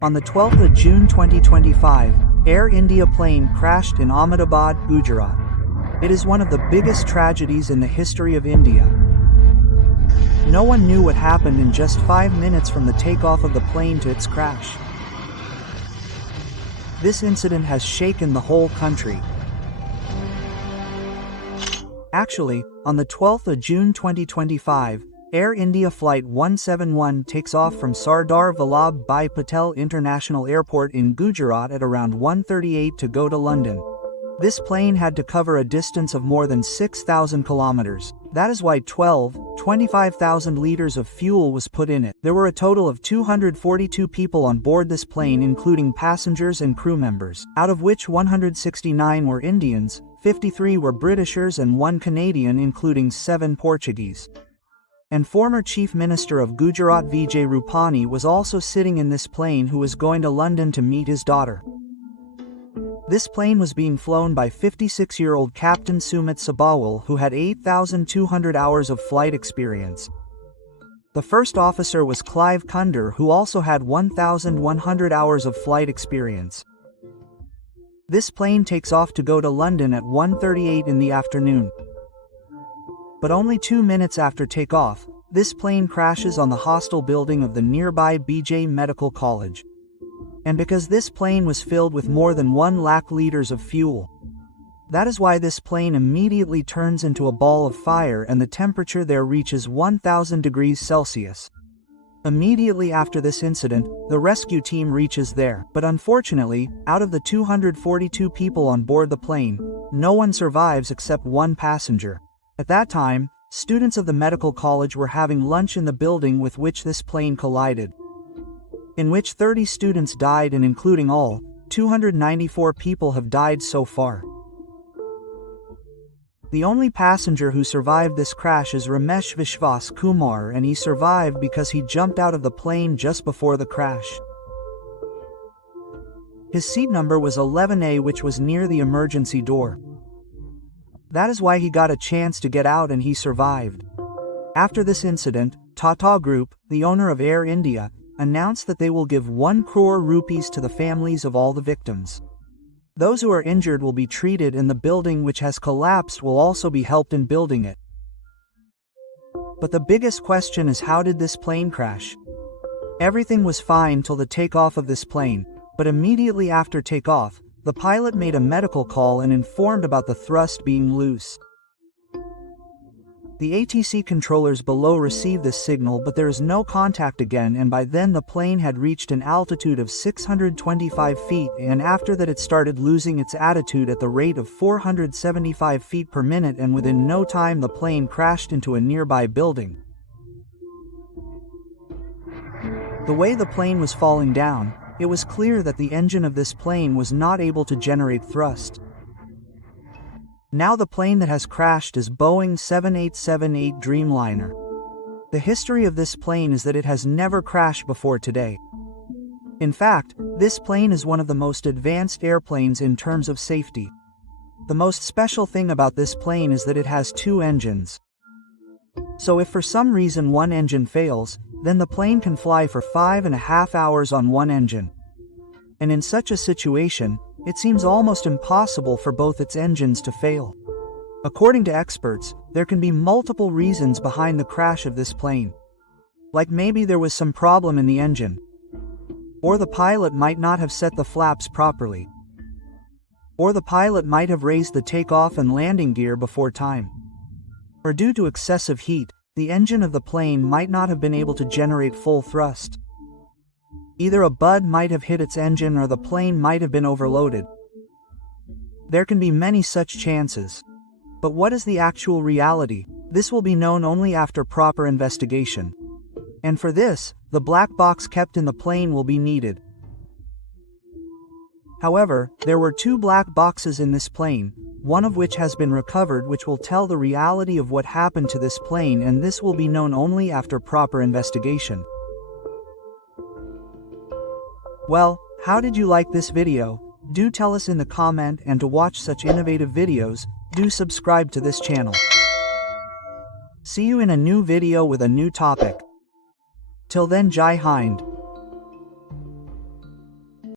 On the 12th of June 2025, Air India plane crashed in Ahmedabad, Gujarat. It is one of the biggest tragedies in the history of India. No one knew what happened in just 5 minutes from the takeoff of the plane to its crash. This incident has shaken the whole country. Actually, on the 12th of June 2025, Air India Flight 171 takes off from Sardar Vallabh Bhai Patel International Airport in Gujarat at around 1:38 to go to London. This plane had to cover a distance of more than 6,000 kilometers. That is why 25,000 liters of fuel was put in it. There were a total of 242 people on board this plane, including passengers and crew members, out of which 169 were Indians, 53 were Britishers and 1 Canadian, including 7 Portuguese. And former Chief Minister of Gujarat Vijay Rupani was also sitting in this plane, who was going to London to meet his daughter. This plane was being flown by 56-year-old Captain Sumit Sabawal, who had 8,200 hours of flight experience. The first officer was Clive Kunder, who also had 1,100 hours of flight experience. This plane takes off to go to London at 1:38 in the afternoon. But only 2 minutes after takeoff, this plane crashes on the hostel building of the nearby BJ Medical College. And because this plane was filled with more than 1 lakh liters of fuel, that is why this plane immediately turns into a ball of fire and the temperature there reaches 1,000 degrees Celsius. Immediately after this incident, the rescue team reaches there, but unfortunately, out of the 242 people on board the plane, no one survives except 1 passenger. At that time, students of the medical college were having lunch in the building with which this plane collided, in which 30 students died, and including all, 294 people have died so far. The only passenger who survived this crash is Ramesh Vishwas Kumar, and he survived because he jumped out of the plane just before the crash. His seat number was 11A, which was near the emergency door. That is why he got a chance to get out and he survived. After this incident, Tata Group, the owner of Air India, announced that they will give 1 crore rupees to the families of all the victims. Those who are injured will be treated, and the building which has collapsed will also be helped in building it. But the biggest question is, how did this plane crash? Everything was fine till the takeoff of this plane, but immediately after takeoff, the pilot made a medical call and informed about the thrust being loose. The ATC controllers below received this signal, but there is no contact again, and by then the plane had reached an altitude of 625 feet, and after that it started losing its attitude at the rate of 475 feet per minute, and within no time the plane crashed into a nearby building. The way the plane was falling down, it was clear that the engine of this plane was not able to generate thrust. Now the plane that has crashed is Boeing 7878 Dreamliner. The history of this plane is that it has never crashed before today. In fact, this plane is one of the most advanced airplanes in terms of safety. The most special thing about this plane is that it has 2 engines. So if for some reason one engine fails, then the plane can fly for 5.5 hours on one engine. And in such a situation, it seems almost impossible for both its engines to fail. According to experts, there can be multiple reasons behind the crash of this plane. Like maybe there was some problem in the engine, or the pilot might not have set the flaps properly, or the pilot might have raised the takeoff and landing gear before time, or due to excessive heat, the engine of the plane might not have been able to generate full thrust. Either a bud might have hit its engine or the plane might have been overloaded. There can be many such chances. But what is the actual reality? This will be known only after proper investigation. And for this, the black box kept in the plane will be needed. However, there were 2 black boxes in this plane, one of which has been recovered, which will tell the reality of what happened to this plane, and this will be known only after proper investigation. Well, how did you like this video? Do tell us in the comment, and to watch such innovative videos, do subscribe to this channel. See you in a new video with a new topic. Till then, Jai Hind.